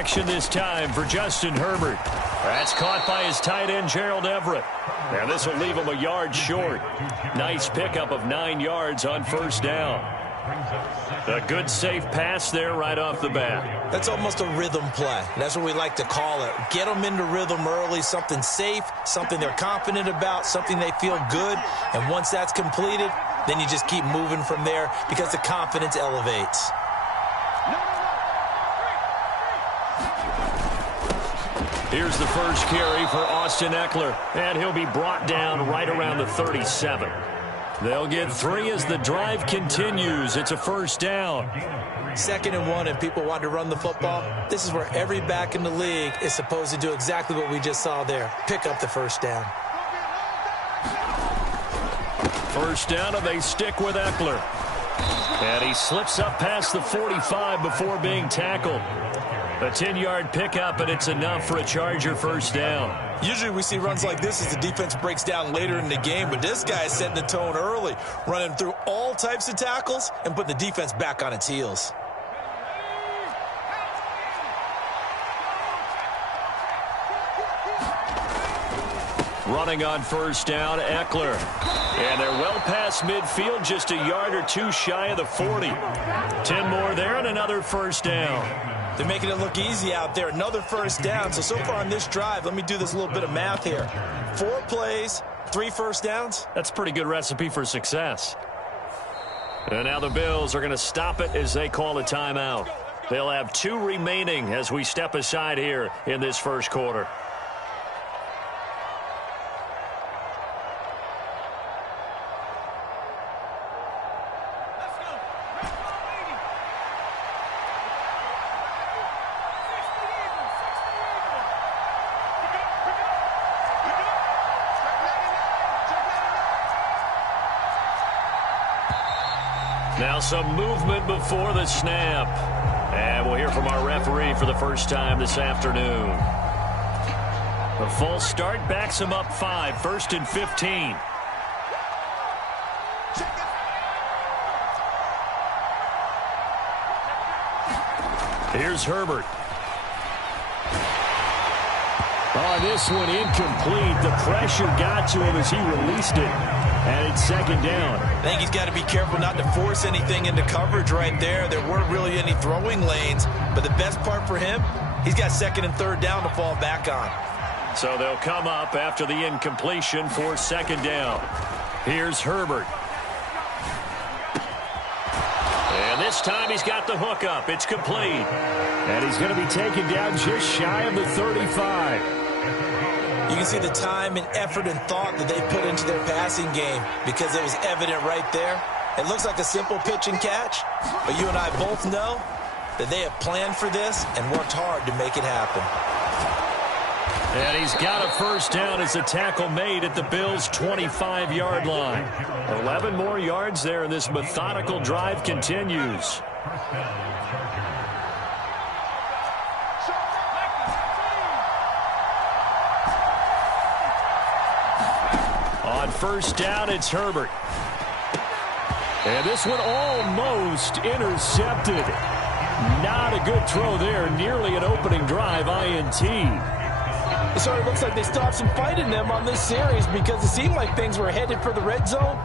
action this time for Justin Herbert. That's caught by his tight end, Gerald Everett. And this will leave him a yard short. Nice pickup of 9 yards on first down. A good, safe pass there right off the bat. That's almost a rhythm play. That's what we like to call it. Get them into rhythm early, something safe, something they're confident about, something they feel good. And once that's completed, then you just keep moving from there because the confidence elevates. Here's the first carry for Austin Eckler, and he'll be brought down right around the 37. They'll get 3 as the drive continues. It's a first down. 2nd and 1, and people want to run the football. This is where every back in the league is supposed to do exactly what we just saw there. Pick up the first down. First down, and they stick with Eckler. And he slips up past the 45 before being tackled. A 10-yard pickup, and it's enough for a Charger first down. Usually we see runs like this as the defense breaks down later in the game, but this guy is setting the tone early, running through all types of tackles and putting the defense back on its heels. Running on first down, Eckler. And they're well past midfield, just a yard or 2 shy of the 40. 10 more there and another first down. They're making it look easy out there. Another first down. So far on this drive, let me do this little bit of math here. 4 plays, 3 first downs. That's a pretty good recipe for success. And now the Bills are going to stop it as they call a timeout. They'll have 2 remaining as we step aside here in this first quarter. Now some movement before the snap. And we'll hear from our referee for the first time this afternoon. The false start backs him up 5, 1st and 15. Here's Herbert. Oh, this one incomplete. The pressure got to him as he released it. And it's 2nd down. I think he's got to be careful not to force anything into coverage right there. There weren't really any throwing lanes. But the best part for him, he's got 2nd and 3rd down to fall back on. So they'll come up after the incompletion for 2nd down. Here's Herbert. And this time he's got the hook up. It's complete. And he's going to be taken down just shy of the 35. You can see the time and effort and thought that they put into their passing game because it was evident right there. It looks like a simple pitch and catch, but you and I both know that they have planned for this and worked hard to make it happen. And he's got a first down as a tackle made at the Bills' 25-yard line. 11 more yards there, and this methodical drive continues. On first down, it's Herbert. And this one almost intercepted. Not a good throw there. Nearly an opening drive, INT. It sort of looks like they still have some fight in them on this series because it seemed like things were headed for the red zone.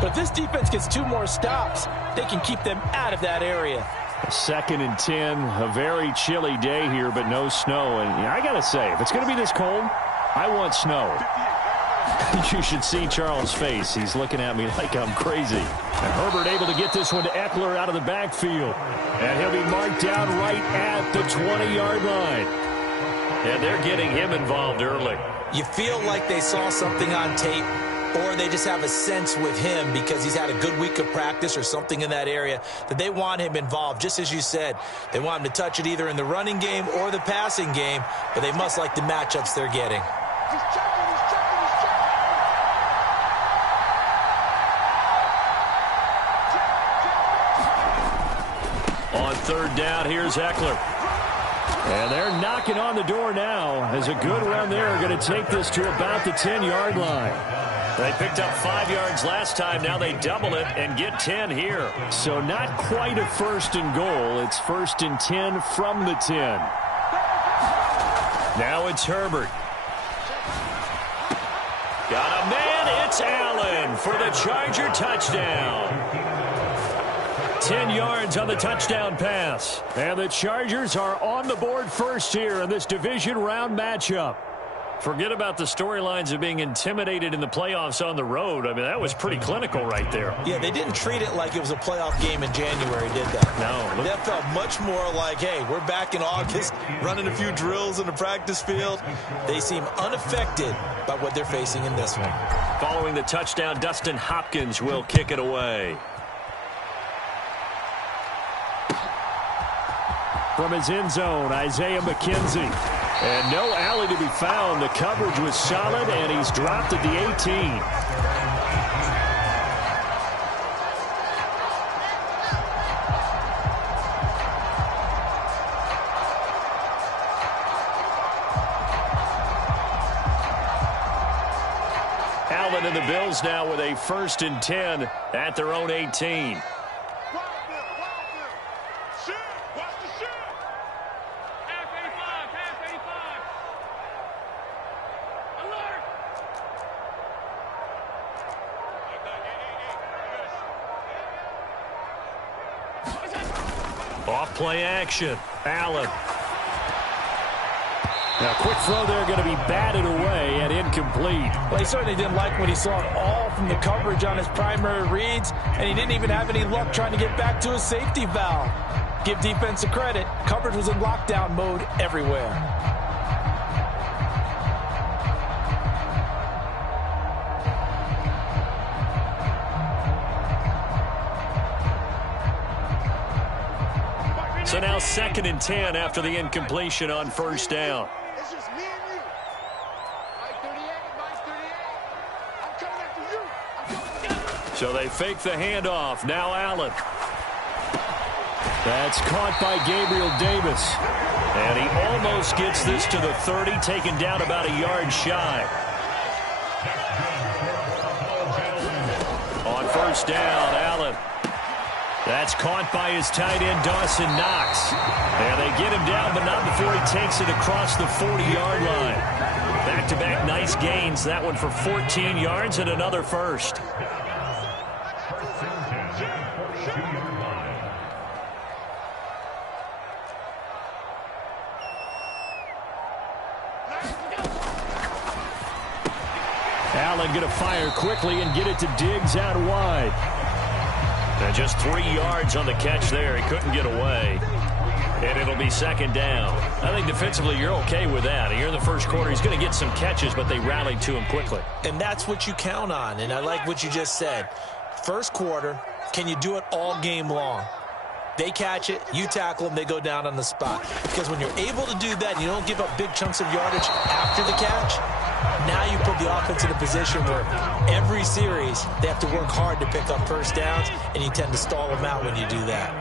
But if this defense gets 2 more stops, they can keep them out of that area. 2nd and 10, a very chilly day here, but no snow. And I got to say, if it's going to be this cold, I want snow. You should see Charles' face. He's looking at me like I'm crazy. And Herbert able to get this one to Eckler out of the backfield. And he'll be marked down right at the 20-yard line. And they're getting him involved early. You feel like they saw something on tape, or they just have a sense with him because he's had a good week of practice or something in that area that they want him involved. Just as you said, they want him to touch it either in the running game or the passing game, but they must like the matchups they're getting. On 3rd down, here's Eckler. And they're knocking on the door now as a good run there are going to take this to about the 10-yard line. They picked up 5 yards last time. Now they double it and get 10 here. So not quite a 1st and goal. It's 1st and 10 from the 10. Now it's Herbert. Got a man. It's Allen for the Charger touchdown. 10 yards on the touchdown pass. And the Chargers are on the board first here in this division round matchup. Forget about the storylines of being intimidated in the playoffs on the road. I mean, that was pretty clinical right there. Yeah, they didn't treat it like it was a playoff game in January, did they? No. That felt much more like, hey, we're back in August, running a few drills in the practice field. They seem unaffected by what they're facing in this one. Following the touchdown, Dustin Hopkins will kick it away. From his end zone, Isaiah McKenzie. And no alley to be found. The coverage was solid, and he's dropped at the 18. Allen and the Bills now with a 1st and 10 at their own 18. Off-play action. Allen. Now, quick throw there, going to be batted away and incomplete. Well, he certainly didn't like what he saw at all from the coverage on his primary reads, and he didn't even have any luck trying to get back to his safety valve. Give defense a credit. Coverage was in lockdown mode everywhere. So now 2nd and 10 after the incompletion on 1st down. It's just me and you. Mike 38, Mike 38. I'm coming after you. I'm coming after you. So they fake the handoff. Now Allen. That's caught by Gabriel Davis. And he almost gets this to the 30, taken down about a yard shy. On 1st down, Allen. That's caught by his tight end, Dawson Knox. And they get him down, but not before he takes it across the 40-yard line. Back-to-back nice gains. That one for 14 yards and another 1st. Allen going to fire quickly and get it to Diggs out wide. And just 3 yards on the catch there. He couldn't get away. And it'll be 2nd down. I think defensively you're okay with that. Here in the 1st quarter, he's going to get some catches, but they rallied to him quickly. And that's what you count on. And I like what you just said. 1st quarter, can you do it all game long? They catch it, you tackle them, they go down on the spot. Because when you're able to do that, and you don't give up big chunks of yardage after the catch, now you put the offense in a position where every series they have to work hard to pick up 1st downs, and you tend to stall them out when you do that.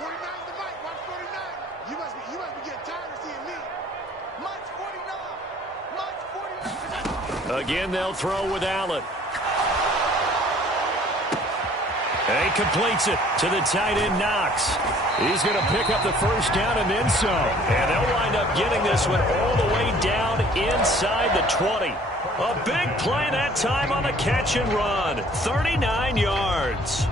49's the mic. Watch 49. You must be getting tired of seeing me. Mike's 49. Mike's 49. Again, they'll throw with Allen. And he completes it to the tight end, Knox. He's going to pick up the 1st down and then some. And they'll wind up getting this one all the way down inside the 20. A big play that time on the catch and run. 39 yards.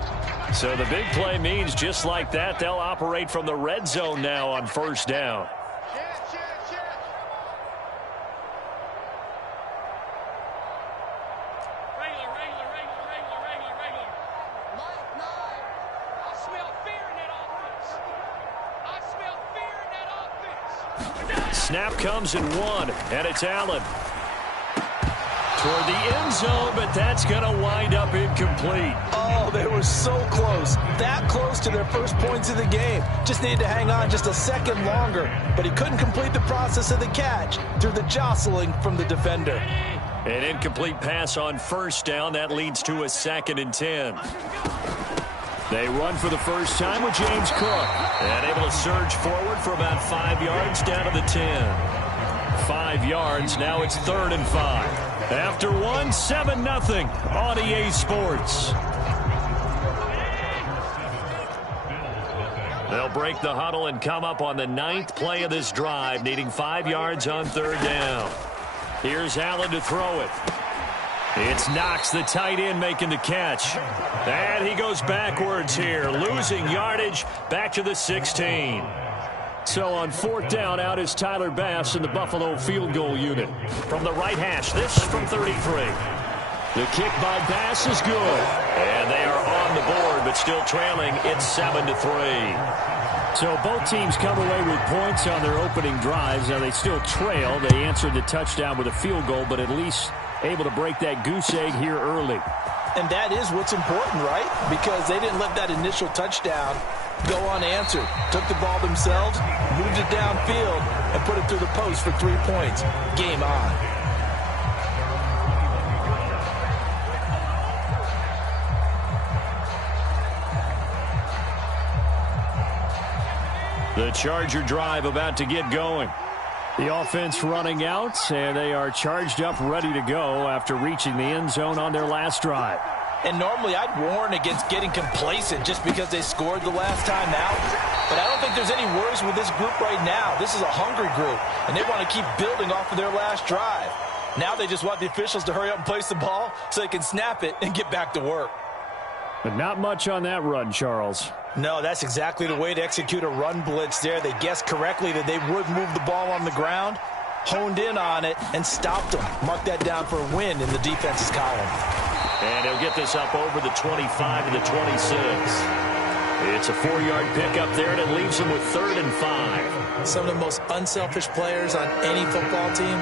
So the big play means just like that, they'll operate from the red zone now on 1st down. Snap comes in 1, and it's Allen. Toward the end zone, but that's going to wind up incomplete. Oh, they were so close. That close to their first points of the game. Just needed to hang on just a second longer. But he couldn't complete the process of the catch through the jostling from the defender. An incomplete pass on 1st down. That leads to a 2nd and 10. They run for the first time with James Cook. And able to surge forward for about 5 yards down to the 10. 5 yards. Now it's 3rd and 5. After 1, 7-0 on EA Sports. They'll break the huddle and come up on the 9th play of this drive, needing 5 yards on 3rd down. Here's Allen to throw it. It's Knox, the tight end, making the catch. And he goes backwards here, losing yardage back to the 16. So on 4th down, out is Tyler Bass in the Buffalo field goal unit. From the right hash, this from 33. The kick by Bass is good. And they are on the board, but still trailing. It's 7-3. So both teams come away with points on their opening drives. Now they still trail. They answered the touchdown with a field goal, but at least able to break that goose egg here early. And that is what's important, right? Because they didn't let that initial touchdown go unanswered. Took the ball themselves, moved it downfield, and put it through the post for 3 points. Game on. The Charger drive about to get going. The offense running out, and they are charged up, ready to go after reaching the end zone on their last drive. And normally I'd warn against getting complacent just because they scored the last time out. But I don't think there's any worries with this group right now. This is a hungry group, and they want to keep building off of their last drive. Now they just want the officials to hurry up and place the ball so they can snap it and get back to work. But not much on that run, Charles. No, that's exactly the way to execute a run blitz there. They guessed correctly that they would move the ball on the ground, honed in on it, and stopped them. Mark that down for a win in the defense's column. And he'll get this up over the 25 to the 26. It's a 4-yard pickup there, and it leaves them with 3rd and 5. Some of the most unselfish players on any football team,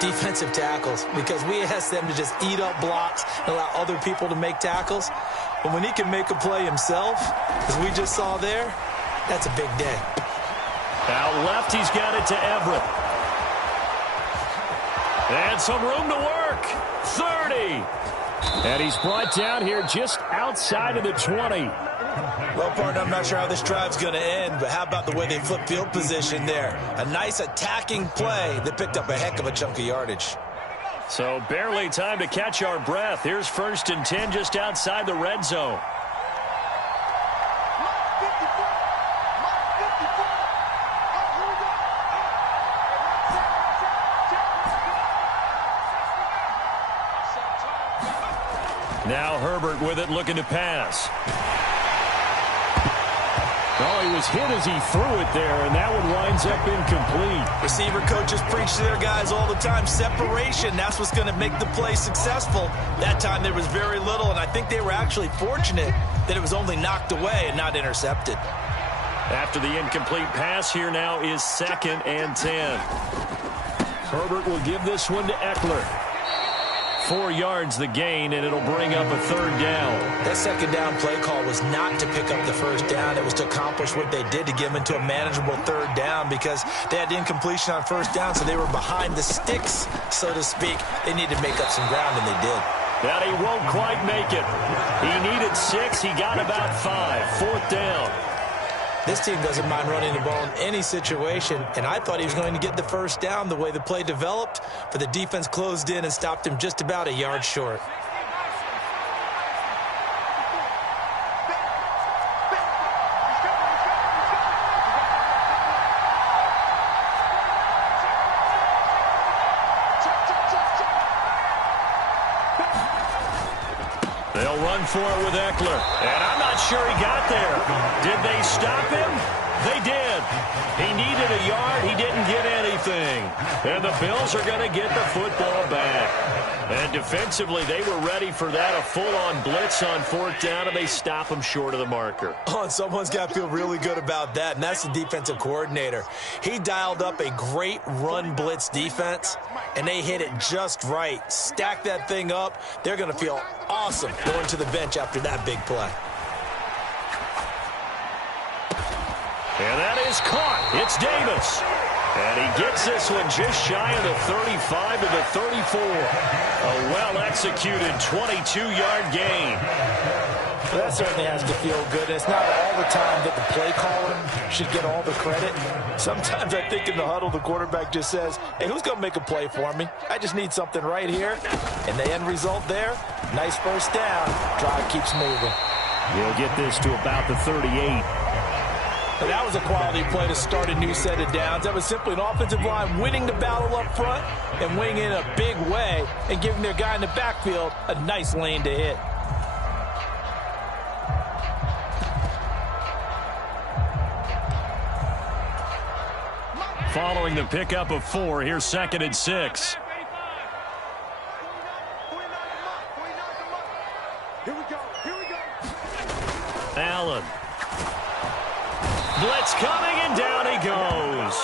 defensive tackles, because we ask them to just eat up blocks and allow other people to make tackles. But when he can make a play himself, as we just saw there, that's a big day. Out left, he's got it to Everett. And some room to work. 30. And he's brought down here just outside of the 20. Well, partner, I'm not sure how this drive's going to end, but how about the way they flip field position there? A nice attacking play that picked up a heck of a chunk of yardage. So barely time to catch our breath. Here's 1st and 10 just outside the red zone. Now Herbert with it, looking to pass. Oh, he was hit as he threw it there, and that one winds up incomplete. Receiver coaches preach to their guys all the time. Separation, that's what's going to make the play successful. That time there was very little, and I think they were actually fortunate that it was only knocked away and not intercepted. After the incomplete pass, here now is 2nd and 10. Herbert will give this one to Eckler. 4 yards the gain, and it'll bring up a 3rd down. That 2nd down play call was not to pick up the 1st down. It was to accomplish what they did to get them into a manageable 3rd down because they had incompletion on 1st down, so they were behind the sticks, so to speak. They needed to make up some ground, and they did. But he won't quite make it. He needed 6. He got about 5. 4th down. This team doesn't mind running the ball in any situation, and I thought he was going to get the 1st down the way the play developed, but the defense closed in and stopped him just about a yard short. They'll run for it with Eckler. And I'm not sure he got there. Did they stop him? They did. He needed a yard. He didn't get anything. And the Bills are going to get the football back. And defensively, they were ready for that. A full-on blitz on 4th down, and they stop him short of the marker. Oh, and someone's got to feel really good about that, and that's the defensive coordinator. He dialed up a great run blitz defense, and they hit it just right. Stack that thing up. They're going to feel awesome going to the bench after that big play. And that is caught. It's Davis. And he gets this one just shy of the 35 to the 34. A well-executed 22-yard gain. Well, that certainly has to feel good. It's not all the time that the play caller should get all the credit. Sometimes I think in the huddle, the quarterback just says, hey, who's going to make a play for me? I just need something right here. And the end result there, nice 1st down. Drive keeps moving. He'll get this to about the 38. And that was a quality play to start a new set of downs. That was simply an offensive line winning the battle up front and winning in a big way and giving their guy in the backfield a nice lane to hit. Following the pickup of 4, here's 2nd and 6. Allen. Blitz coming, and down he goes.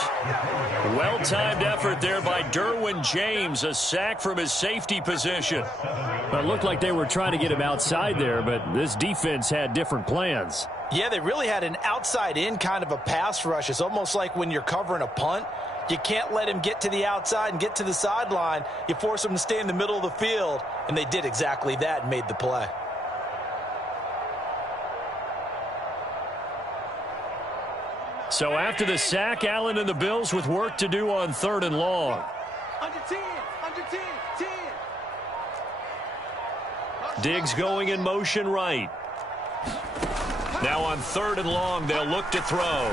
Well-timed effort there by Derwin James, a sack from his safety position. It looked like they were trying to get him outside there, but this defense had different plans. Yeah, they really had an outside-in kind of a pass rush. It's almost like when you're covering a punt, you can't let him get to the outside and get to the sideline. You force him to stay in the middle of the field, and they did exactly that and made the play. So after the sack, Allen and the Bills with work to do on 3rd and long. Under 10, 10. Diggs going in motion right. Now on 3rd and long, they'll look to throw.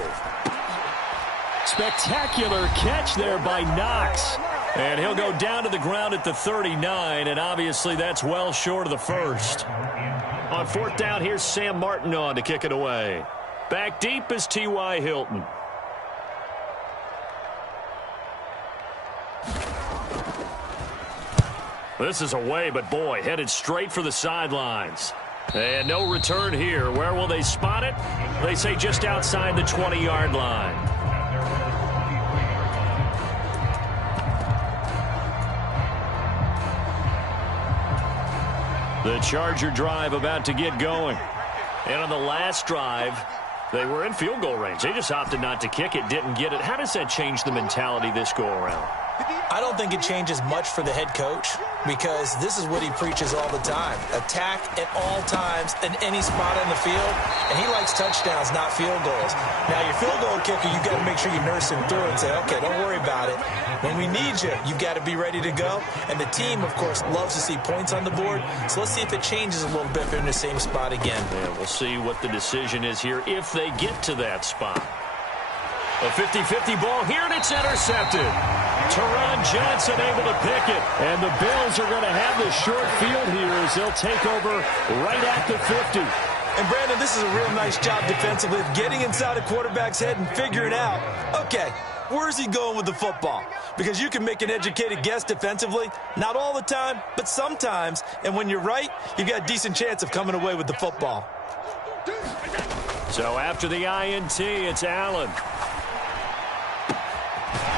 Spectacular catch there by Knox. And he'll go down to the ground at the 39, and obviously that's well short of the first. On 4th down, here's Sam Martin on to kick it away. Back deep is T.Y. Hilton. This is away, but boy, headed straight for the sidelines. And no return here. Where will they spot it? They say just outside the 20-yard line. The Charger drive about to get going. And on the last drive, they were in field goal range. They just opted not to kick it, didn't get it. How does that change the mentality this go-around? I don't think it changes much for the head coach because this is what he preaches all the time. Attack at all times in any spot on the field, and he likes touchdowns, not field goals. Now, your field goal kicker, you've got to make sure you nurse him through and say, okay, don't worry about it. When we need you, you've got to be ready to go. And the team, of course, loves to see points on the board. So let's see if it changes a little bit if they're in the same spot again. Yeah, we'll see what the decision is here if they get to that spot. A 50-50 ball here, and it's intercepted. Teron Johnson able to pick it. And the Bills are going to have this short field here as they'll take over right at the 50. And, Brandon, this is a real nice job defensively of getting inside a quarterback's head and figuring out, okay, where's he going with the football? Because you can make an educated guess defensively, not all the time, but sometimes. And when you're right, you've got a decent chance of coming away with the football. So after the INT, it's Allen.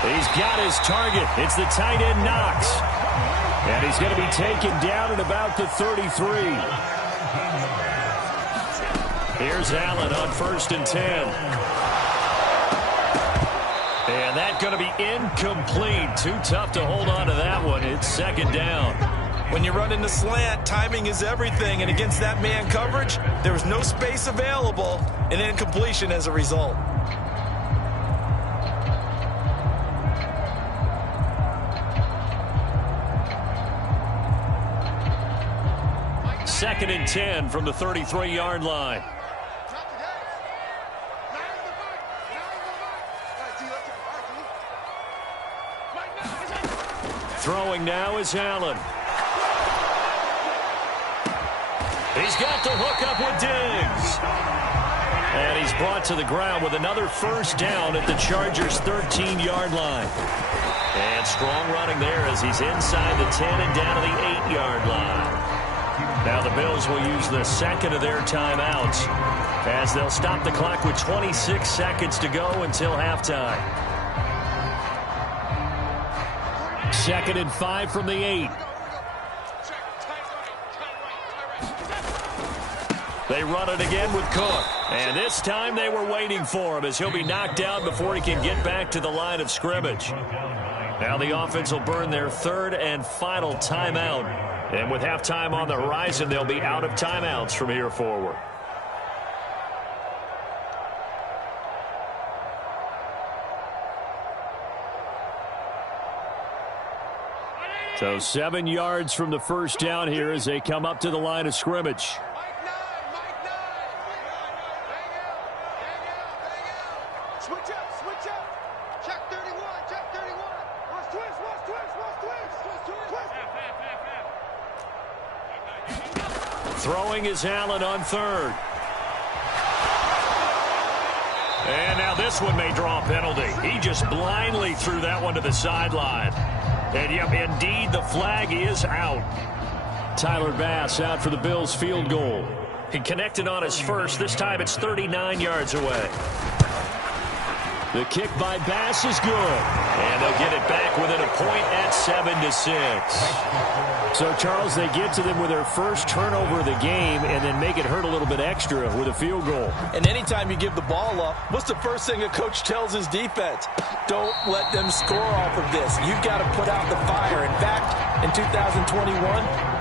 He's got his target. It's the tight end Knox. And he's going to be taken down at about the 33. Here's Allen on 1st and 10. And that's going to be incomplete. Too tough to hold on to that one. It's 2nd down. When you run in the slant, timing is everything. And against that man coverage, there was no space available and incompletion as a result. 2nd and 10 from the 33-yard line. Throwing now is Allen. He's got the hook up with Diggs. And he's brought to the ground with another 1st down at the Chargers' 13-yard line. And strong running there as he's inside the 10 and down to the 8-yard line. Now the Bills will use the 2nd of their timeouts as they'll stop the clock with 26 seconds to go until halftime. 2nd and 5 from the 8. They run it again with Cook. And this time they were waiting for him as he'll be knocked down before he can get back to the line of scrimmage. Now the offense will burn their 3rd and final timeout. And with halftime on the horizon, they'll be out of timeouts from here forward. So 7 yards from the 1st down here as they come up to the line of scrimmage. Throwing is Allen on third. And now this one may draw a penalty. He just blindly threw that one to the sideline. And, yep, indeed, the flag is out. Tyler Bass out for the Bills' field goal. He connected on his first. This time it's 39 yards away. The kick by Bass is good. And they'll get it back within a point at 7-6. So, Charles, they get to them with their first turnover of the game and then make it hurt a little bit extra with a field goal. And anytime you give the ball up, what's the first thing a coach tells his defense? Don't let them score off of this. You've got to put out the fire. In fact, in 2021,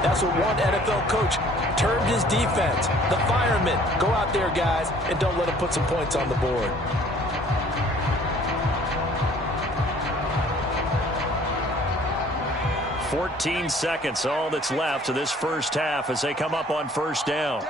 that's what one NFL coach termed his defense. The firemen. Go out there, guys, and don't let them put some points on the board. 14 seconds, all that's left of this first half as they come up on first down.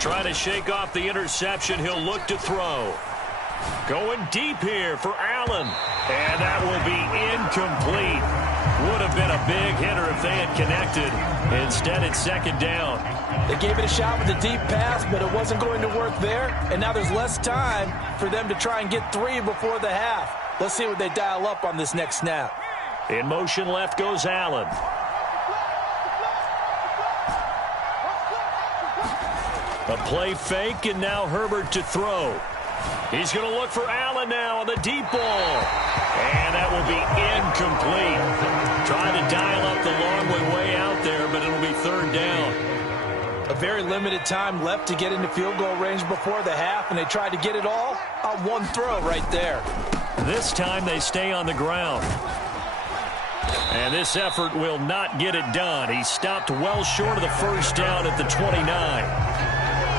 Trying to shake off the interception. He'll look to throw. Going deep here for Allen. And that will be incomplete. Would have been a big hitter if they had connected. Instead, it's second down. They gave it a shot with a deep pass, but it wasn't going to work there. And now there's less time for them to try and get 3 before the half. Let's see what they dial up on this next snap. In motion left goes Allen. A play fake, and now Herbert to throw. He's going to look for Allen now on the deep ball. And that will be incomplete. Trying to dial up the long way out there, but it'll be third down. A very limited time left to get into field goal range before the half, and they tried to get it all on one throw right there. This time they stay on the ground. And this effort will not get it done. He stopped well short of the first down at the 29.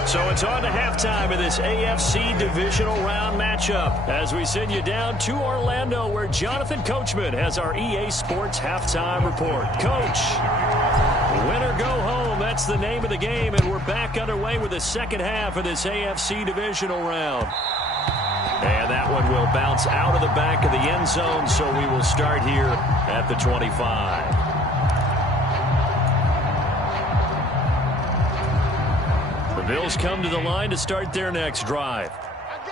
So it's on to halftime of this AFC divisional round matchup as we send you down to Orlando where Jonathan Coachman has our EA Sports halftime report. Coach, win or go home, that's the name of the game, and we're back underway with the second half of this AFC divisional round. And that one will bounce out of the back of the end zone, so we will start here at the 25. The Bills come to the line to start their next drive.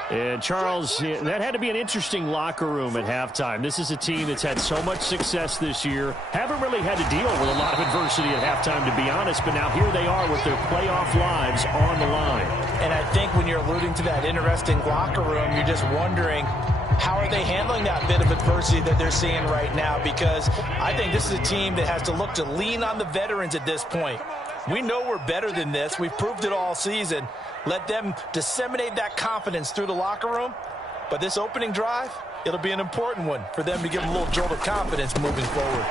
And, Charles, that had to be an interesting locker room at halftime. This is a team that's had so much success this year. Haven't really had to deal with a lot of adversity at halftime, to be honest. But now here they are with their playoff lives on the line. And I think when you're alluding to that interesting locker room, you're just wondering, how are they handling that bit of adversity that they're seeing right now? Because I think this is a team that has to look to lean on the veterans at this point. We know we're better than this. We've proved it all season. Let them disseminate that confidence through the locker room. But this opening drive, it'll be an important one for them to give them a little jolt of confidence moving forward.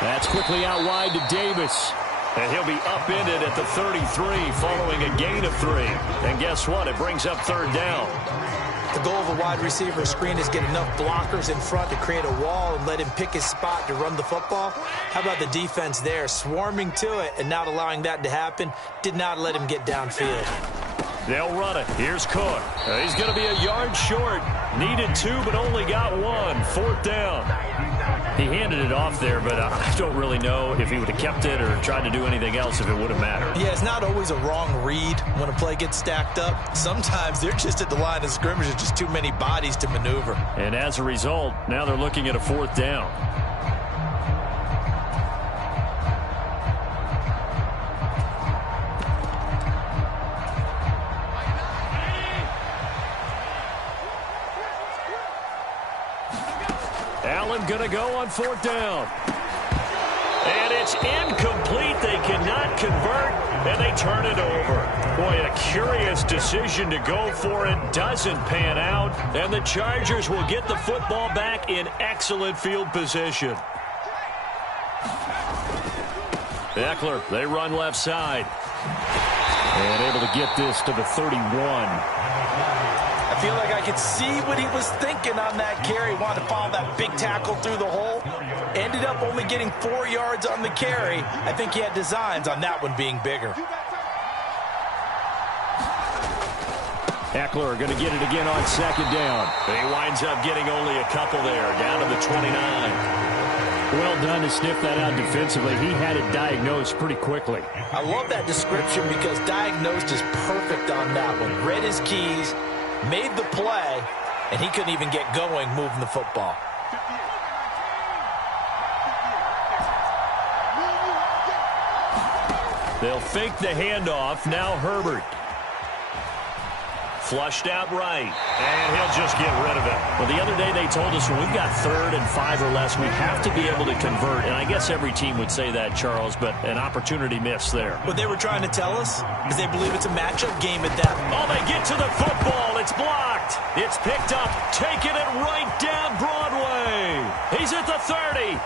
That's quickly out wide to Davis. And he'll be upended at the 33 following a gain of 3. And guess what? It brings up third down. The goal of a wide receiver screen is get enough blockers in front to create a wall and let him pick his spot to run the football. How about the defense there, swarming to it and not allowing that to happen? Did not let him get downfield. They'll run it. Here's Cook. He's going to be a yard short. Needed 2, but only got 1. Fourth down. He handed it off there, but I don't really know if he would have kept it or tried to do anything else if it would have mattered. Yeah, it's not always a wrong read when a play gets stacked up. Sometimes they're just at the line of scrimmage. There's just too many bodies to maneuver. And as a result, now they're looking at a fourth down. Allen going to go on fourth down. And it's incomplete. They cannot convert, and they turn it over. Boy, a curious decision to go for it. Doesn't pan out, and the Chargers will get the football back in excellent field position. Eckler, they run left side. And able to get this to the 31. I feel like I could see what he was thinking on that carry. Wanted to follow that big tackle through the hole. Ended up only getting 4 yards on the carry. I think he had designs on that one being bigger. Eckler going to get it again on second down. He winds up getting only a couple there, down to the 29. Well done to sniff that out defensively. He had it diagnosed pretty quickly. I love that description because diagnosed is perfect on that one. Read his keys, made the play, and he couldn't even get going moving the football. They'll fake the handoff. Now Herbert. Flushed out right, and he'll just get rid of it. Well, the other day they told us when we've got 3rd and 5 or less, we have to be able to convert. And I guess every team would say that, Charles, but an opportunity missed there. What they were trying to tell us is they believe it's a matchup game at that. Oh, they get to the football. It's blocked. It's picked up, taking it right down Broadway. He's at the 30,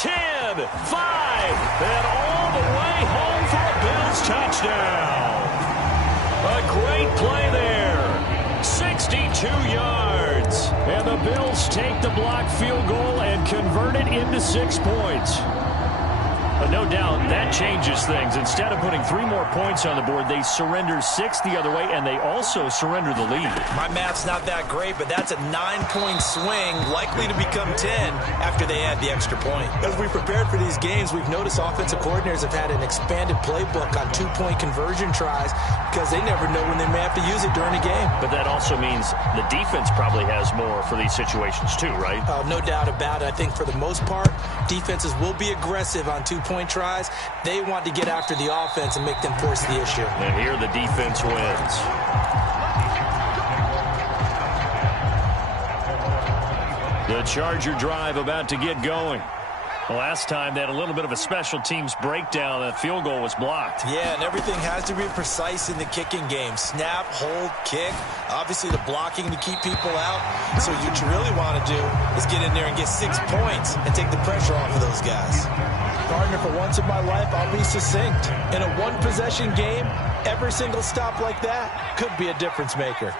10, 5, and all the way home for a Bills touchdown. A great play there. 62 yards. And the Bills take the blocked field goal and convert it into 6 points. But no doubt that changes things. Instead of putting 3 more points on the board, they surrender 6 the other way, and they also surrender the lead. My math's not that great, but that's a 9-point swing, likely to become 10 after they add the extra point. As we prepared for these games, we've noticed offensive coordinators have had an expanded playbook on 2-point conversion tries because they never know when they may have to use it during a game. But that also means the defense probably has more for these situations too, right? No doubt about it. I think for the most part, defenses will be aggressive on 2-point tries. They want to get after the offense and make them force the issue. And here the defense wins. The Charger drive about to get going. Last time they had a little bit of a special teams breakdown. That field goal was blocked. Yeah, and everything has to be precise in the kicking game. Snap, hold, kick. Obviously the blocking to keep people out. So what you really want to do is get in there and get 6 points and take the pressure off of those guys. Partner, for once in my life, I'll be succinct. In a one-possession game, every single stop like that could be a difference maker.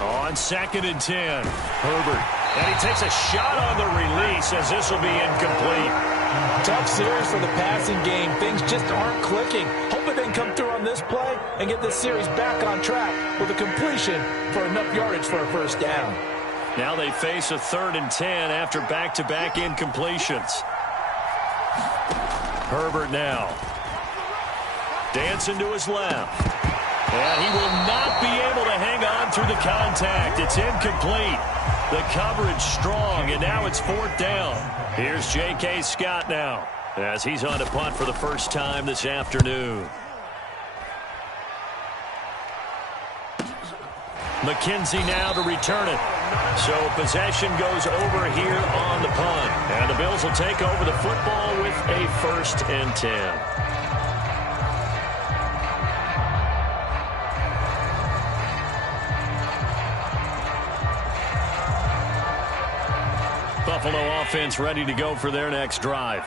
On 2nd and 10, Herbert. And he takes a shot on the release as this will be incomplete. Tough series for the passing game. Things just aren't clicking. Hoping they can come through on this play and get this series back on track with a completion for enough yardage for a first down. Now they face a 3rd and 10 after back-to-back incompletions. Herbert now. Dancing to his left. And he will not be able to hang on through the contact. It's incomplete. The coverage strong, and now it's 4th down. Here's J.K. Scott now as he's on to punt for the first time this afternoon. McKenzie now to return it. So possession goes over here on the punt. And the Bills will take over the football with a 1st and 10. Buffalo offense ready to go for their next drive.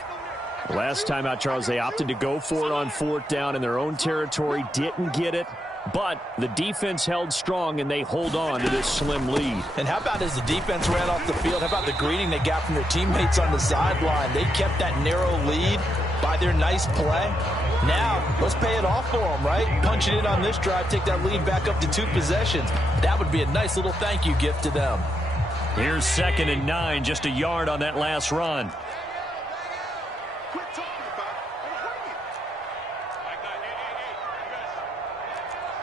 Last time out, Charles, they opted to go for it on 4th down in their own territory. Didn't get it, but the defense held strong, and they hold on to this slim lead. And how about as the defense ran off the field, how about the greeting they got from their teammates on the sideline? They kept that narrow lead by their nice play. Now, let's pay it off for them, right? Punch it in on this drive, take that lead back up to 2 possessions. That would be a nice little thank you gift to them. Here's 2nd and 9, just a yard on that last run.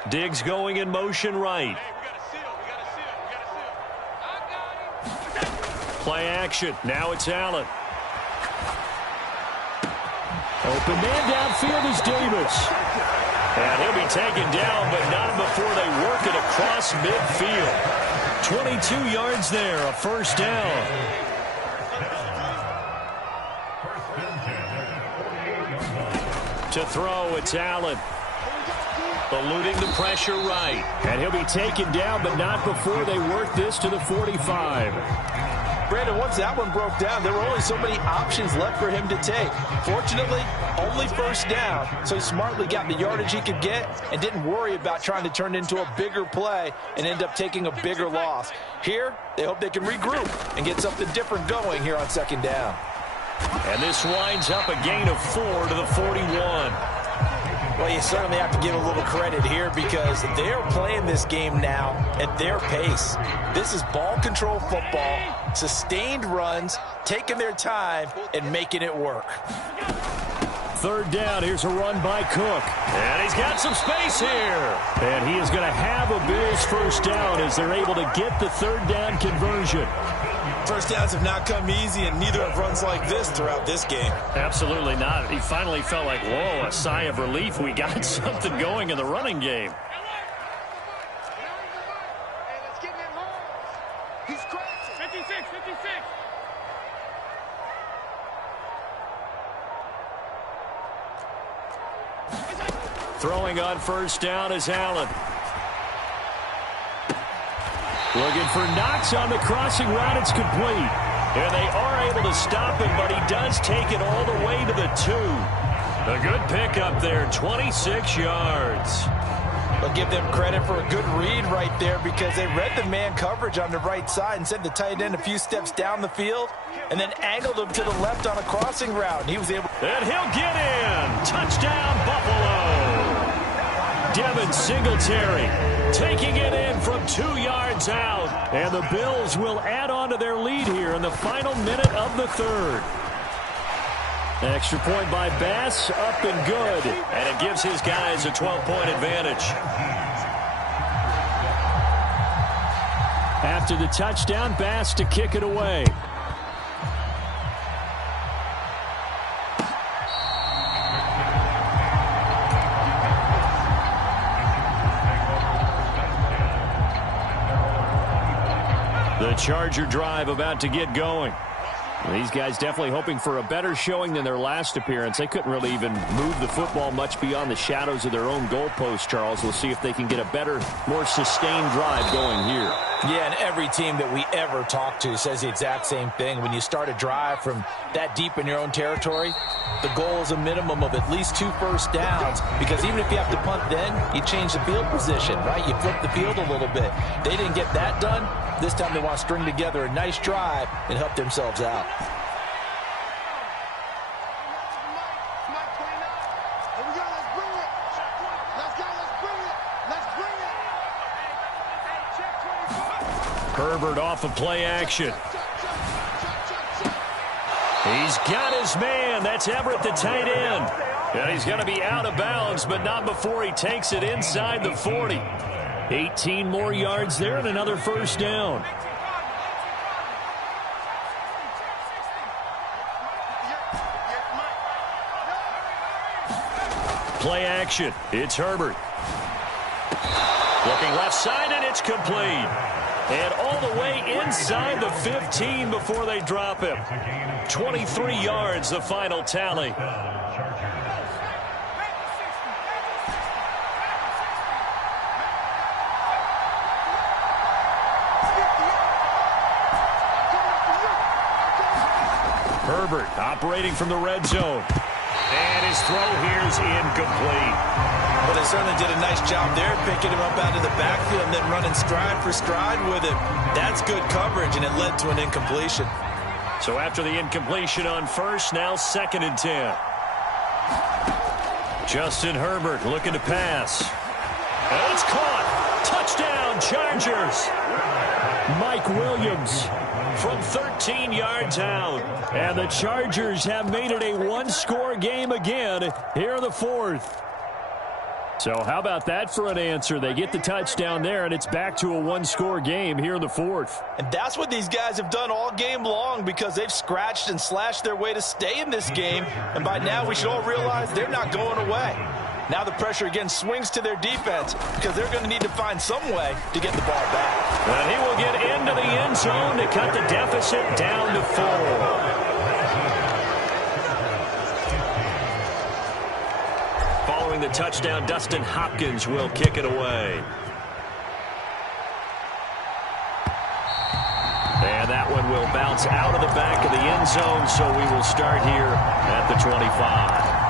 Diggs going in motion right. Play action. Now it's Allen. Open man downfield is Davis. And he'll be taken down, but not before they work it across midfield. 22 yards there, a 1st down. To throw, it's Allen. Eluding the pressure right. And he'll be taken down, but not before they work this to the 45. Brandon, once that one broke down, there were only so many options left for him to take. Fortunately, only first down, so he smartly got the yardage he could get and didn't worry about trying to turn it into a bigger play and end up taking a bigger loss. Here, they hope they can regroup and get something different going here on second down. And this winds up a gain of 4 to the 41. Well, you certainly have to give a little credit here because they're playing this game now at their pace. This is ball control football, sustained runs, taking their time, and making it work. Third down, here's a run by Cook. And he's got some space here. And he is going to have a Bills first down as they're able to get the third down conversion. First downs have not come easy, and neither have runs like this throughout this game. Absolutely not. He finally felt like, whoa, a sigh of relief. We got something going in the running game. He's crazy. 56, 56. Throwing on first down is Allen. Looking for Knox on the crossing route. It's complete. And they are able to stop him, but he does take it all the way to the 2. A good pickup there, 26 yards. I'll give them credit for a good read right there because they read the man coverage on the right side and sent the tight end a few steps down the field and then angled him to the left on a crossing route. He was able. And he'll get in. Touchdown, Buffalo. Devin Singletary taking it in from 2 yards out. And the Bills will add on to their lead here in the final minute of the third. Extra point by Bass, up and good. And it gives his guys a 12-point advantage. After the touchdown, Bass to kick it away. The Charger drive about to get going. These guys definitely hoping for a better showing than their last appearance. They couldn't really even move the football much beyond the shadows of their own goalpost, Charles. We'll see if they can get a better, more sustained drive going here. Yeah, and every team that we ever talk to says the exact same thing. When you start a drive from that deep in your own territory, the goal is a minimum of at least 2 first downs, because even if you have to punt then, you change the field position, right? You flip the field a little bit. They didn't get that done. This time they want to string together a nice drive and help themselves out. Herbert off of play action. He's got his man. That's Everett, the tight end. And he's going to be out of bounds, but not before he takes it inside the 40. 18 more yards there and another first down. Play action. It's Herbert. Looking left side, and it's complete. And all the way inside the 15 before they drop him. 23 yards, the final tally. Herbert operating from the red zone. And his throw here is incomplete. But they certainly did a nice job there, picking him up out of the backfield and then running stride for stride with him. That's good coverage, and it led to an incompletion. So after the incompletion on first, now 2nd and 10. Justin Herbert looking to pass. And it's caught. Touchdown, Chargers. Mike Williams from 13 yards out. And the Chargers have made it a one-score game again here in the 4th. So how about that for an answer? They get the touchdown there, and it's back to a one-score game here in the 4th. And that's what these guys have done all game long, because they've scratched and slashed their way to stay in this game. And by now we should all realize they're not going away. Now the pressure again swings to their defense, because they're going to need to find some way to get the ball back. And he will get into the end zone to cut the deficit down to 4. Following the touchdown, Dustin Hopkins will kick it away. And that one will bounce out of the back of the end zone, so we will start here at the 25.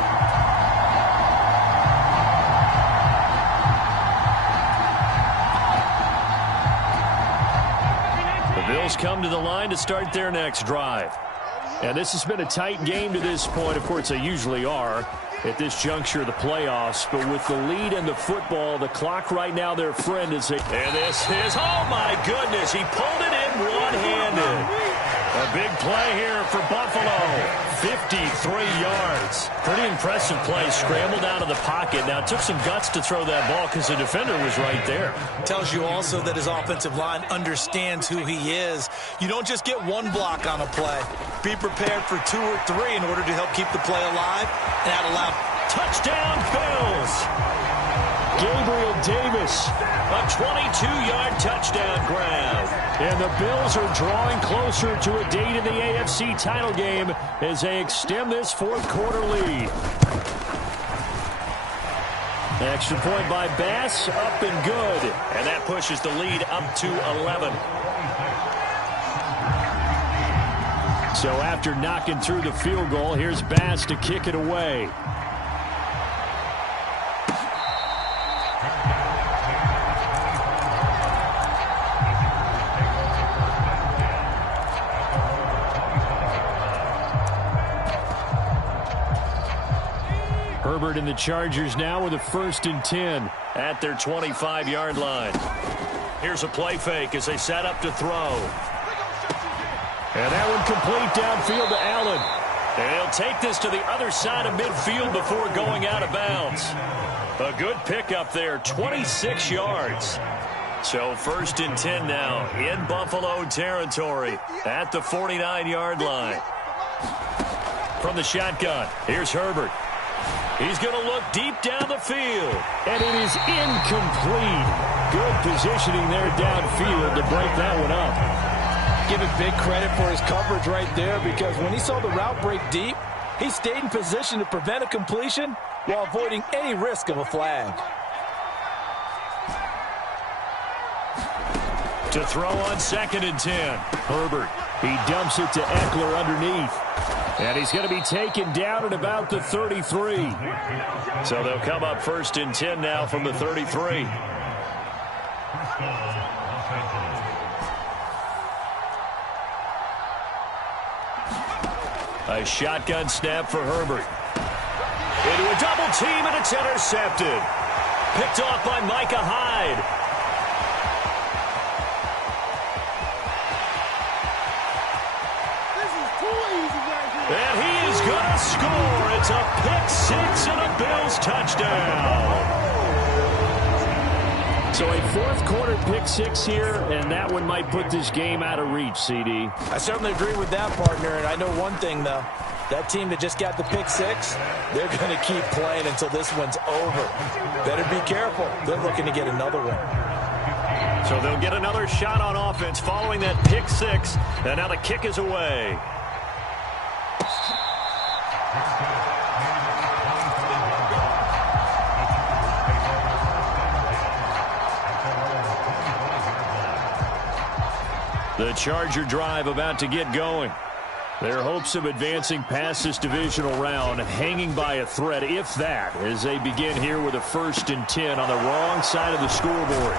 The Bills come to the line to start their next drive. And this has been a tight game to this point. Of course, they usually are at this juncture of the playoffs. But with the lead in the football, the clock right now, their friend is... And this is... Oh, my goodness. He pulled it in one-handed. A big play here for Buffalo. 53 yards. Pretty impressive play. Scrambled out of the pocket. Now, it took some guts to throw that ball because the defender was right there. Tells you also that his offensive line understands who he is. You don't just get one block on a play. Be prepared for 2 or 3 in order to help keep the play alive and out loud. Touchdown, Bills. Gabriel Davis. A 22-yard touchdown grab. And the Bills are drawing closer to a date in the AFC title game as they extend this fourth-quarter lead. Extra point by Bass, up and good. And that pushes the lead up to 11. So after knocking through the field goal, here's Bass to kick it away. Herbert and the Chargers now with a 1st and 10 at their 25-yard line. Here's a play fake as they set up to throw. And that one complete downfield to Allen. And he'll take this to the other side of midfield before going out of bounds. A good pickup there, 26 yards. So 1st and 10 now in Buffalo territory at the 49-yard line. From the shotgun, here's Herbert. He's going to look deep down the field. And it is incomplete. Good positioning there downfield to break that one up. Give him big credit for his coverage right there, because when he saw the route break deep, he stayed in position to prevent a completion while avoiding any risk of a flag. To throw on 2nd and 10. Herbert, he dumps it to Eckler underneath. And he's going to be taken down at about the 33. So they'll come up 1st and 10 now from the 33. A shotgun snap for Herbert. Into a double team, and it's intercepted. Picked off by Micah Hyde. And he is going to score. It's a pick-6 and a Bills touchdown. So a fourth-quarter pick-6 here, and that one might put this game out of reach, CD. I certainly agree with that, partner. And I know one thing, though. That team that just got the pick-6, they're going to keep playing until this one's over. Better be careful. They're looking to get another one. So they'll get another shot on offense following that pick-6. And now the kick is away. The Charger drive about to get going. Their hopes of advancing past this divisional round hanging by a thread, if that, as they begin here with a 1st and 10 on the wrong side of the scoreboard.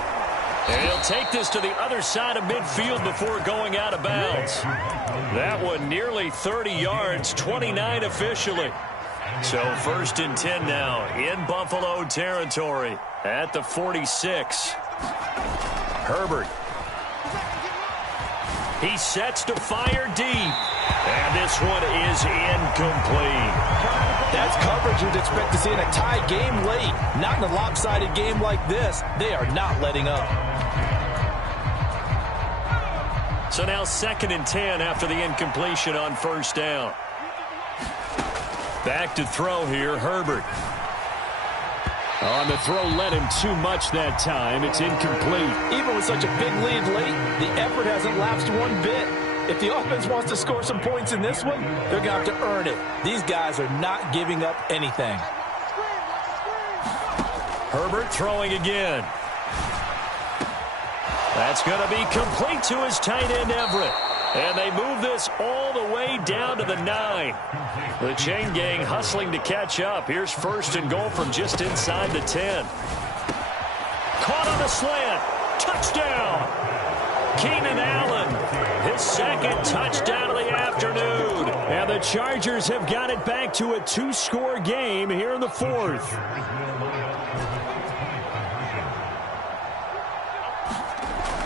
And he'll take this to the other side of midfield before going out of bounds. That one nearly 30 yards, 29 officially. So 1st and 10 now in Buffalo territory at the 46. Herbert. He sets to fire deep. And this one is incomplete. That's coverage you'd expect to see in a tie game late. Not in a lopsided game like this. They are not letting up. So now 2nd and 10 after the incompletion on 1st down. Back to throw here, Herbert. On the throw, led him too much that time. It's incomplete. Even with such a big lead late, the effort hasn't lapsed one bit. If the offense wants to score some points in this one, they're going to have to earn it. These guys are not giving up anything. Herbert throwing again. That's going to be complete to his tight end, Everett. And they move this all the way down to the 9. The chain gang hustling to catch up. Here's 1st and goal from just inside the 10. Caught on the slant. Touchdown. Keenan Allen, his 2nd touchdown of the afternoon. And the Chargers have got it back to a 2-score game here in the 4th.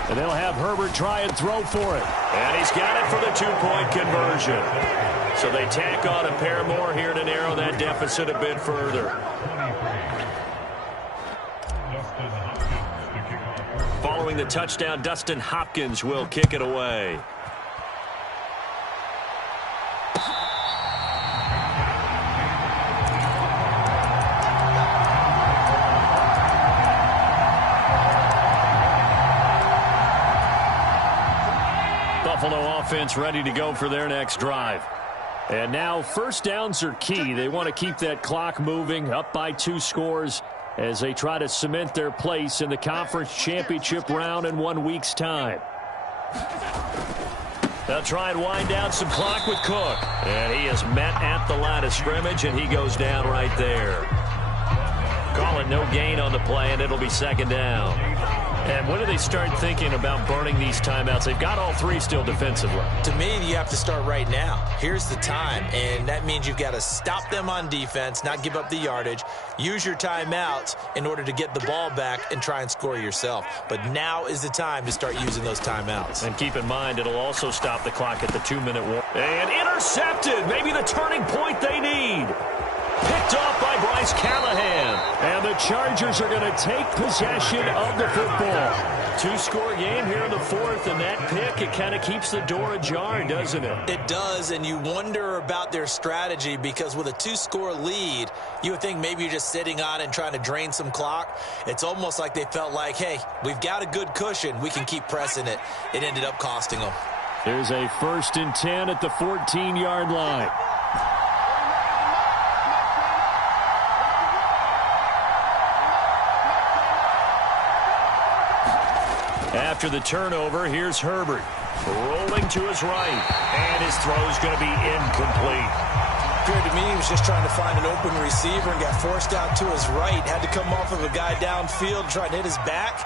And they'll have Herbert try and throw for it. And he's got it for the 2-point conversion. So they tack on a pair more here to narrow that deficit a bit further. Following the touchdown, Dustin Hopkins will kick it away. Buffalo offense ready to go for their next drive. And now 1st downs are key. They want to keep that clock moving, up by 2 scores as they try to cement their place in the conference championship round in 1 week's time. They'll try and wind down some clock with Cook. And he is met at the line of scrimmage, and he goes down right there. Call it no gain on the play, and it'll be 2nd down. And when do they start thinking about burning these timeouts? They've got all 3 still defensively. To me, you have to start right now. Here's the time, and that means you've got to stop them on defense, not give up the yardage, use your timeouts in order to get the ball back and try and score yourself. But now is the time to start using those timeouts. And keep in mind, it'll also stop the clock at the 2-minute warning. And intercepted, maybe the turning point they need. Picked off by Bryce Callahan. And the Chargers are going to take possession of the football. 2-score game here in the 4th, and that pick, it kind of keeps the door ajar, doesn't it? It does, and you wonder about their strategy because with a 2-score lead, you would think maybe you're just sitting on it and trying to drain some clock. It's almost like they felt like, hey, we've got a good cushion. We can keep pressing it. It ended up costing them. There's a 1st and 10 at the 14-yard line. After the turnover, here's Herbert. Rolling to his right. And his throw's going to be incomplete. Appeared to me he was just trying to find an open receiver and got forced out to his right. Had to come off of a guy downfield, trying to hit his back.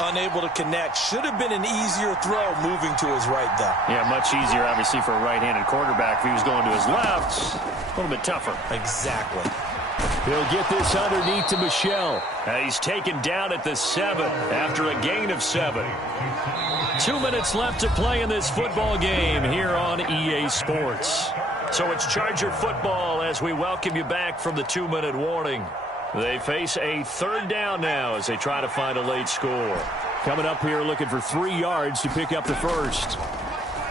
Unable to connect. Should have been an easier throw moving to his right, though. Yeah, much easier, obviously, for a right-handed quarterback. If he was going to his left, a little bit tougher. Exactly. He'll get this underneath to Michel. He's taken down at the 7 after a gain of 7. 2 minutes left to play in this football game here on EA Sports. So it's Charger football as we welcome you back from the 2-minute warning. They face a 3rd down now as they try to find a late score. Coming up here looking for 3 yards to pick up the 1st.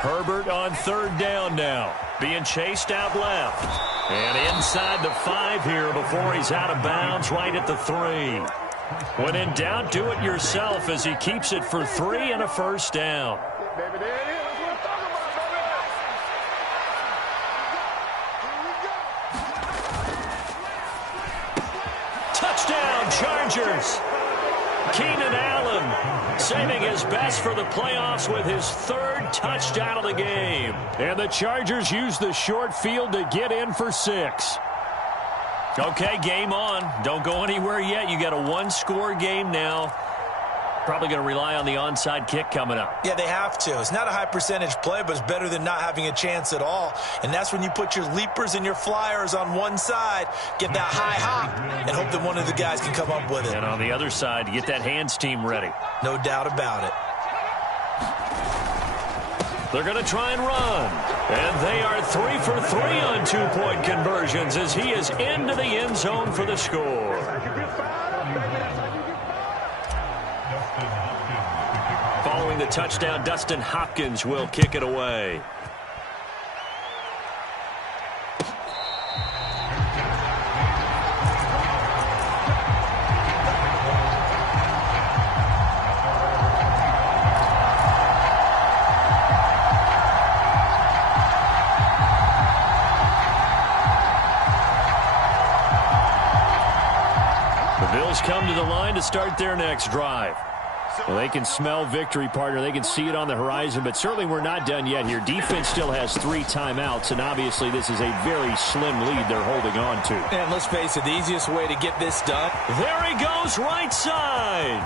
Herbert on 3rd down now. Being chased out left. And inside the 5 here before he's out of bounds right at the 3. When in doubt, do it yourself as he keeps it for 3 and a 1st down. Touchdown, Chargers. Keenan Allen saving his best for the playoffs with his 3rd touchdown of the game. And the Chargers use the short field to get in for 6. Okay, game on. Don't go anywhere yet. You got a 1-score game now. Probably going to rely on the onside kick coming up. Yeah, they have to. It's not a high percentage play, but it's better than not having a chance at all. And that's when you put your leapers and your flyers on one side, get that high hop, and hope that one of the guys can come up with it. And on the other side, get that hands team ready. No doubt about it. They're going to try and run. And they are 3 for 3 on 2-point conversions as he is into the end zone for the score. Following the touchdown, Dustin Hopkins will kick it away. The Bills come to the line to start their next drive. Well, they can smell victory, partner. They can see it on the horizon, but certainly we're not done yet here. Defense still has 3 timeouts, and obviously this is a very slim lead they're holding on to. And let's face it, the easiest way to get this done. There he goes, right side.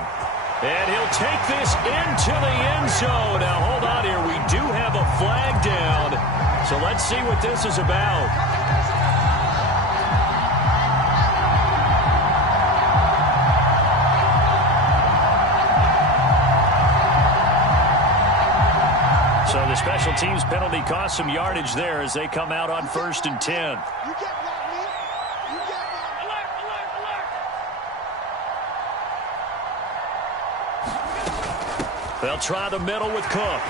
And he'll take this into the end zone. Now, hold on here. We do have a flag down. So let's see what this is about. So the special teams penalty cost some yardage there as they come out on 1st and 10. You get blocked, me. You get blocked. Alert, alert, alert. They'll try the middle with Cook.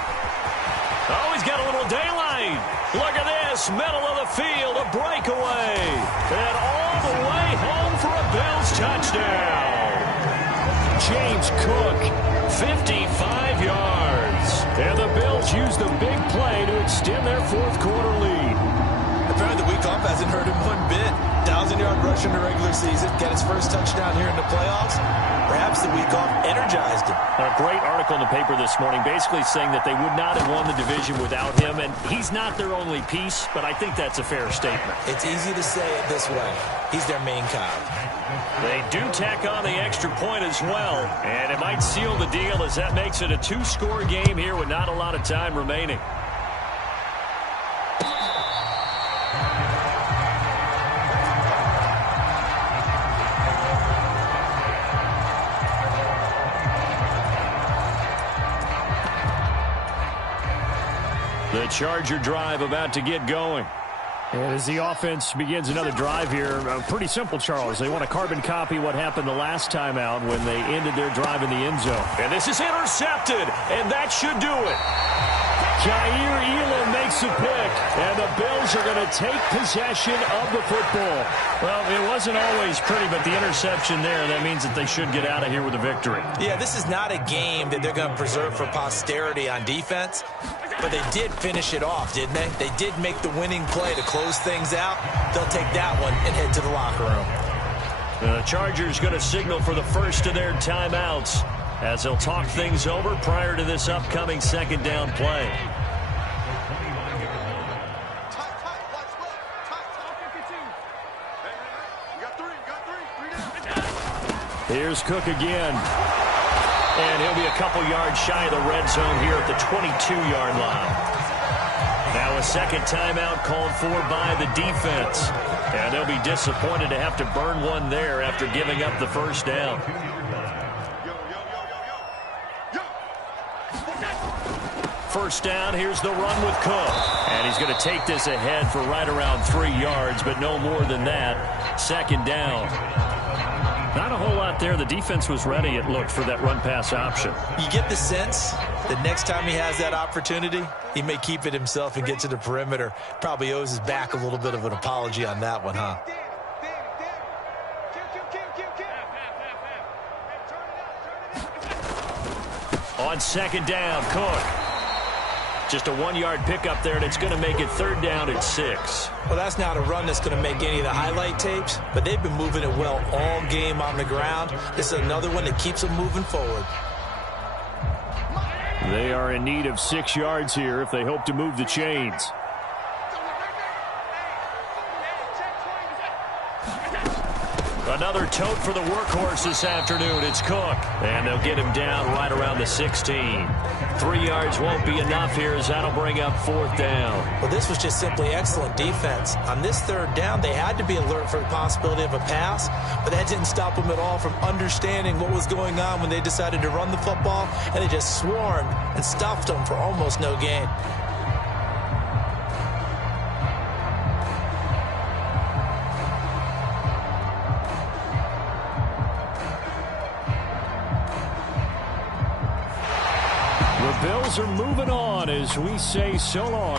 Oh, he's got a little daylight. Look at this. Middle of the field, a breakaway. And all the way home for a Bills touchdown. James Cook, 55 yards. And the Bills use the big play to extend their 4th quarter lead. Apparently the week off hasn't hurt him one bit. 1,000-yard rush in the regular season. Got his first touchdown here in the playoffs. Perhaps the week off energized him. A great article in the paper this morning basically saying that they would not have won the division without him. And he's not their only piece, but I think that's a fair statement. It's easy to say it this way. He's their main cog. They do tack on the extra point as well. And it might seal the deal as that makes it a 2-score game here with not a lot of time remaining. The Charger drive about to get going. And as the offense begins another drive here, pretty simple, Charles. They want to carbon copy what happened the last time out when they ended their drive in the end zone. And this is intercepted, and that should do it. Jair Elam makes a pick, and the Bills are going to take possession of the football. Well, it wasn't always pretty, but the interception there, that means that they should get out of here with a victory. Yeah, this is not a game that they're going to preserve for posterity on defense, but they did finish it off, didn't they? They did make the winning play to close things out. They'll take that one and head to the locker room. The Chargers going to signal for the first of their timeouts as they'll talk things over prior to this upcoming 2nd down play. Here's Cook again. And he'll be a couple yards shy of the red zone here at the 22-yard line. Now a 2nd timeout called for by the defense. And they'll be disappointed to have to burn one there after giving up the 1st down. First down, here's the run with Cook. And he's going to take this ahead for right around 3 yards, but no more than that. 2nd down. Not a whole lot there. The defense was ready, it looked, for that run-pass option. You get the sense that next time he has that opportunity, he may keep it himself and get to the perimeter. Probably owes his back a little bit of an apology on that one, huh? On 2nd down, Cook. Just a 1-yard pickup there, and it's going to make it 3rd down at 6. Well, that's not a run that's going to make any of the highlight tapes, but they've been moving it well all game on the ground. This is another one that keeps them moving forward. They are in need of 6 yards here if they hope to move the chains. Another tote for the workhorse this afternoon. It's Cook. And they'll get him down right around the 16. 3 yards won't be enough here as that'll bring up 4th down. Well, this was just simply excellent defense. On this 3rd down, they had to be alert for the possibility of a pass, but that didn't stop them at all from understanding what was going on when they decided to run the football, and they just swarmed and stuffed them for almost no gain. The Bills are moving on as we say so long.